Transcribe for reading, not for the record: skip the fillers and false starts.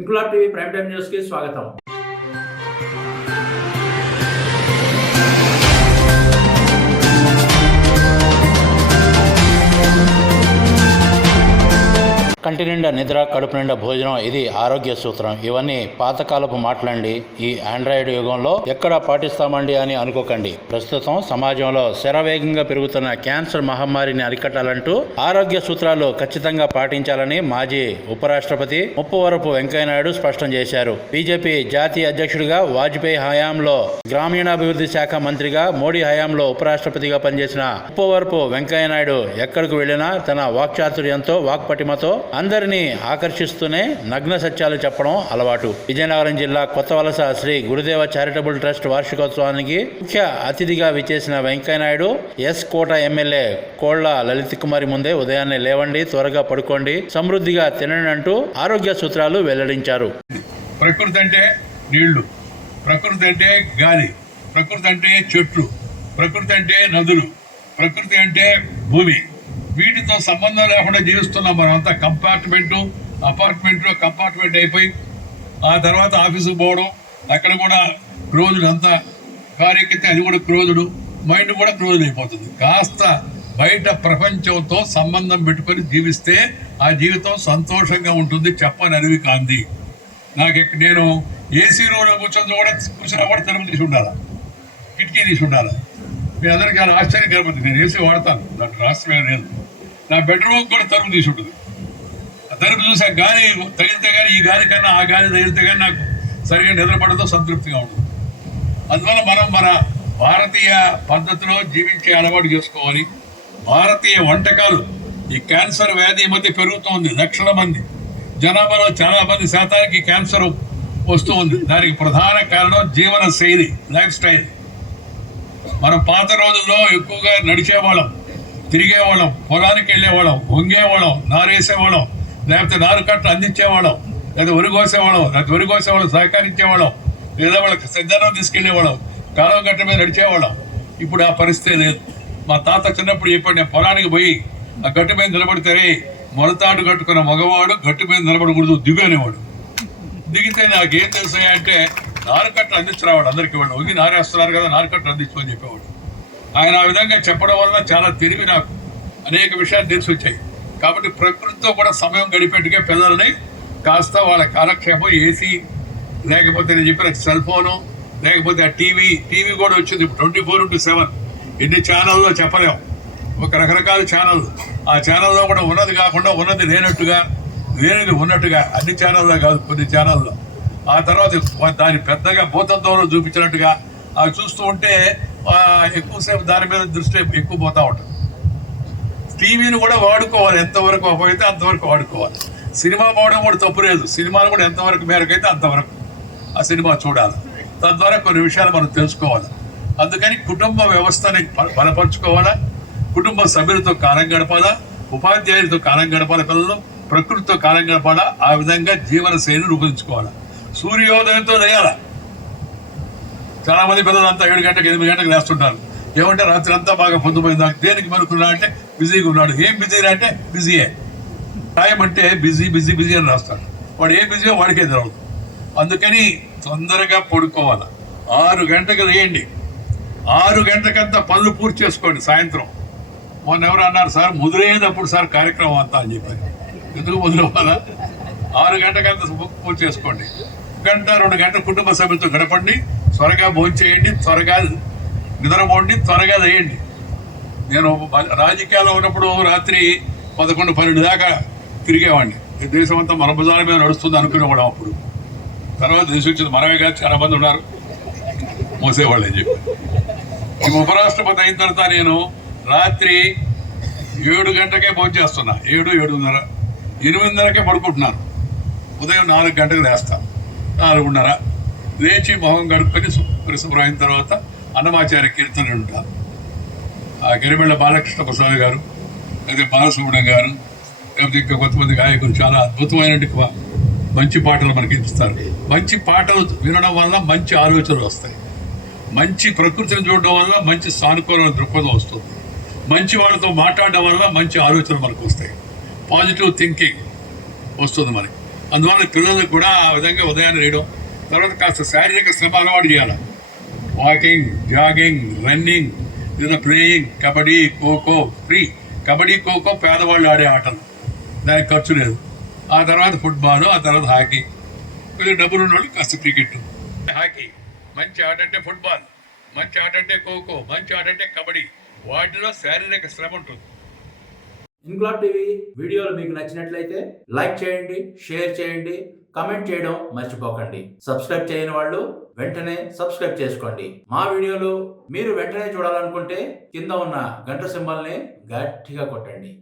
Inquilab TV prime time news కి స్వాగతం. కంటి నిండా నిద్ర, కడుపు నిండా భోజనం, ఇది ఆరోగ్య సూత్రం. ఇవన్నీ పాతకాలపు మాటలండి. ఈ ఆండ్రాయిడ్ యుగంలో ఎక్కడ పాటిస్తామండి అని అనుకోకండి. ప్రస్తుతం సమాజంలో శరవేగంగా పెరుగుతున్న క్యాన్సర్ మహమ్మారిని అరికట్టాలంటూ ఆరోగ్య సూత్రాలు ఖచ్చితంగా పాటించాలని మాజీ ఉపరాష్ట్రపతి ముప్పవరపు వెంకయ్యనాయుడు స్పష్టం చేశారు. బీజేపీ జాతీయ అధ్యక్షుడిగా వాజ్పేయి హయాంలో గ్రామీణాభివృద్ధి శాఖ మంత్రిగా, మోడీ హయాంలో ఉపరాష్ట్రపతిగా పనిచేసిన ముప్పవరపు వెంకయ్యనాయుడు ఎక్కడికి వెళ్లినా తన వాక్చాతుర్యంతో, వాక్పటిమతో అందరినీ ఆకర్షిస్తూనే నగ్న సత్యాలు చెప్పడం అలవాటు. విజయనగరం జిల్లా కొత్తవలస శ్రీ గురుదేవ చారిటబుల్ ట్రస్ట్ వార్షికోత్సవానికి ముఖ్య అతిథిగా విచ్చేసిన వెంకయ్యనాయుడు ఎస్ కోట ఎమ్మెల్యే కోళ్ల లలిత్ కుమారి ముందే ఉదయాన్నే లేవండి, త్వరగా పడుకోండి, సమృద్ధిగా తినండి అంటూ ఆరోగ్య సూత్రాలు వెల్లడించారు. ప్రకృతి అంటే నీళ్లు, ప్రకృతి అంటే గాలి, ప్రకృతి అంటే చెట్లు, ప్రకృతి అంటే నదులు, ప్రకృతి అంటే భూమి. వీటితో సంబంధం లేకుండా జీవిస్తున్నాం మనం అంతా. కంపార్ట్మెంట్ అయిపోయి ఆ తర్వాత ఆఫీసుకు పోవడం, అక్కడ కూడా క్రోజుడు, అంతా కారు ఎక్కితే అది కూడా క్రోజుడు, మైండ్ కూడా క్రోజుడు అయిపోతుంది. కాస్త బయట ప్రపంచంతో సంబంధం పెట్టుకొని జీవిస్తే ఆ జీవితం సంతోషంగా ఉంటుంది. చెప్పని అరివి కాంది. నేను ఏసీ రూమ్లో కూర్చున్నా కూడా తలుపు తీసి ఉండాలా, కిటికీ తీసి ఉండాలా. మీ అందరికీ చాలా ఆశ్చర్యం కలుగుతుంది. నేను ఏసీ వాడతాను, దాంట్లో రాష్ట్రమే లేదు. నా బెడ్రూమ్ కూడా తలుపు తీసి ఉంటుంది. ఆ తలుపు చూసి ఆ గాలి తగిలితే కానీ, ఈ గాలి కన్నా ఆ గాలి తగిలితే కానీ నాకు సరిగ్గా నిద్రపడదో సంతృప్తిగా ఉంటుంది. అందువల్ల మనం మన భారతీయ పద్ధతిలో జీవించే అలవాటు చేసుకోవాలి. భారతీయ వంటకాలు, ఈ క్యాన్సర్ వ్యాధి ఈ మధ్య పెరుగుతోంది. లక్షల మంది జనాభాలో చాలా మంది శాతానికి క్యాన్సర్ వస్తూ ఉంది. దానికి ప్రధాన కారణం జీవన శైలి, లైఫ్ స్టైల్. మనం పాత రోజుల్లో ఎక్కువగా నడిచేవాళ్ళం, తిరిగేవాళ్ళం, పొలానికి వెళ్ళేవాళ్ళం, వంగేవాళ్ళం, నారేసేవాళ్ళం, లేకపోతే నారు కట్టలు అందించేవాళ్ళం, లేదా వరికోసేవాళ్ళం సహకరించేవాళ్ళం, లేదా వాళ్ళకి సిద్ధనం తీసుకెళ్లేవాళ్ళం, కాలం గట్ట మీద నడిచేవాళ్ళం. ఇప్పుడు ఆ పరిస్థితి లేదు. మా తాత చిన్నప్పుడు చెప్పాడు, నేను పొలానికి పోయి ఆ గట్టు మీద నిలబడితే మొలతాడు కట్టుకున్న మగవాడు గట్టు మీద నిలబడకూడదు, దిగు అనేవాడు. దిగితే నాకేం తెలుసాయంటే నారు కట్టలు అందించరావాడు అందరికీ. వాళ్ళు ఒగి నారేస్తున్నారు కదా, నారు కట్టలు అందించమని చెప్పేవాడు. ఆయన ఆ విధంగా చెప్పడం వల్ల చాలా తెలివి నాకు అనేక విషయాలు తెలిసి వచ్చాయి. కాబట్టి ప్రకృతితో కూడా సమయం గడిపేట్టుగా పిల్లల్ని కాస్త వాళ్ళ కాలక్షేపం, ఏసీ లేకపోతే నేను చెప్పిన సెల్ ఫోను, లేకపోతే ఆ టీవీ కూడా వచ్చింది 24/7. ఎన్ని ఛానల్లో చెప్పలేము, ఒక రకరకాల ఛానళ్ళు. ఆ ఛానల్లో కూడా ఉన్నది కాకుండా ఉన్నది లేనట్టుగా, లేనిది ఉన్నట్టుగా, అన్ని ఛానల్లో కాదు, కొన్ని ఛానల్లో. ఆ తర్వాత దాన్ని పెద్దగా భూతత్వంలో చూపించినట్టుగా అవి చూస్తూ ఉంటే ఎక్కువసేపు దాని మీద దృష్టి ఎక్కువ పోతూ ఉంటుంది. టీవీని కూడా వాడుకోవాలి, ఎంతవరకు అపోయితే అంతవరకు వాడుకోవాలి. సినిమా పోవడం కూడా తప్పు లేదు. సినిమాలు కూడా ఎంతవరకు మేరకు అయితే అంతవరకు ఆ సినిమా చూడాలి. తద్వారా కొన్ని విషయాలు మనం తెలుసుకోవాలి. అందుకని కుటుంబ వ్యవస్థని బలపరుచుకోవాలా, కుటుంబ సభ్యులతో కాలం గడపాలా, ఉపాధ్యాయులతో కాలం గడపాలా, పిల్లలు ప్రకృతితో కాలం గడపాలా. ఆ విధంగా జీవన శైలిని రూపొందించుకోవాలి. సూర్యోదయంతో లేయాలా. చాలా మంది పిల్లలంతా 7 గంటలకు 8 గంటలకు లేస్తుంటారు. ఏమంటే రాత్రి అంతా బాగా పొద్దుపోయింది, నాకు దేనికి మనుకున్నా అంటే బిజీగా ఉన్నాడు. ఏం బిజీరా అంటే బిజీయే. రాయమంటే బిజీ అని రాస్తాడు. వాడు ఏం బిజీయో వాడికే తెలవదు. అందుకని తొందరగా పడుకోవాలి. 6 గంటలకు లేయండి. 6 గంటకంతా పనులు పూర్తి చేసుకోండి. సాయంత్రం మొన్న ఎవరు అన్నారు, సార్ ముదిరేటప్పుడు సార్ కార్యక్రమం అంతా అని చెప్పారు. ఎందుకు మొదలవ్వాలా? 6 గంటకంతా పూర్తి చేసుకోండి. 1-2 గంటల కుటుంబ సభ్యులతో గడపండి. త్వరగా భోంచేయండి, త్వరగా నిద్రపోండి, త్వరగా లేయండి. నేను రాజకీయాల్లో ఉన్నప్పుడు రాత్రి 11-12 దాకా తిరిగేవాడిని. దేశం అంతా మన భుజాల మీద నడుస్తుంది అనుకునేవాడు. అప్పుడు తర్వాత దేశం వచ్చింది, మనమే కాదు చాలా మంది ఉన్నారు మోసేవాళ్ళు అని చెప్పి. ఈ ఉపరాష్ట్రపతి అయిన తర్వాత నేను రాత్రి 7 గంటలకే భోంచేస్తున్నా. 7-7:30, 8:30కే పడుకుంటున్నాను. ఉదయం 4 గంటలకు లేస్తాను. 4:30 లేచి మొహం గడుపుకొని పరిశుభ్రం అయిన తర్వాత అన్నమాచార్య కీర్తన ఉంటారు. ఆ గిరిబెళ్ళ బాలకృష్ణ ప్రసాద్ గారు, లేదా బాలసుబ్రహ్మణ్యం గారు, లేకపోతే ఇంకా కొంతమంది గాయకులు చాలా అద్భుతమైన మంచి పాటలు మనకి ఇస్తారు. మంచి పాటలు వినడం వల్ల మంచి ఆలోచనలు వస్తాయి. మంచి ప్రకృతిని చూడడం వల్ల మంచి సానుకూల దృక్పథం వస్తుంది. మంచి వాళ్ళతో మాట్లాడడం వల్ల మంచి ఆలోచనలు మనకు వస్తాయి. పాజిటివ్ థింకింగ్ వస్తుంది మనకి. అందువల్ల పిల్లలకు కూడా ఆ విధంగా ఉదయాన్నే వేయడం, తర్వాత కాస్త శారీరక శ్రమ అలవాటు చేయాలి. వాకింగ్, జాగింగ్, రన్నింగ్, లేదా ప్లేయింగ్, కబడ్డీ, ఖోఖో ఫ్రీ. కబడ్డీ, ఖోఖో పేదవాళ్ళు ఆడే ఆటలు, దానికి ఖర్చు లేదు. ఆ తర్వాత ఫుట్బాల్, ఆ తర్వాత హాకీ. కొంచెం డబ్బులు ఉన్నవాళ్ళు కాస్త క్రికెట్. హాకీ మంచి ఆట అంటే ఫుట్బాల్, మంచి ఆట అంటే ఖోఖో, మంచి ఆట అంటే కబడ్డీ. వాటిలో శారీరక శ్రమ ఉంటుంది. ఇన్క్లాబ్ టీవీ వీడియోలు మీకు నచ్చినట్లయితే లైక్ చేయండి, షేర్ చేయండి, కమెంట్ చేయడం మర్చిపోకండి. సబ్స్క్రైబ్ చేయని వాళ్ళు వెంటనే సబ్స్క్రైబ్ చేసుకోండి. మా వీడియోలు మీరు వెంటనే చూడాలనుకుంటే కింద ఉన్న గంట సింబల్ని గట్టిగా కొట్టండి.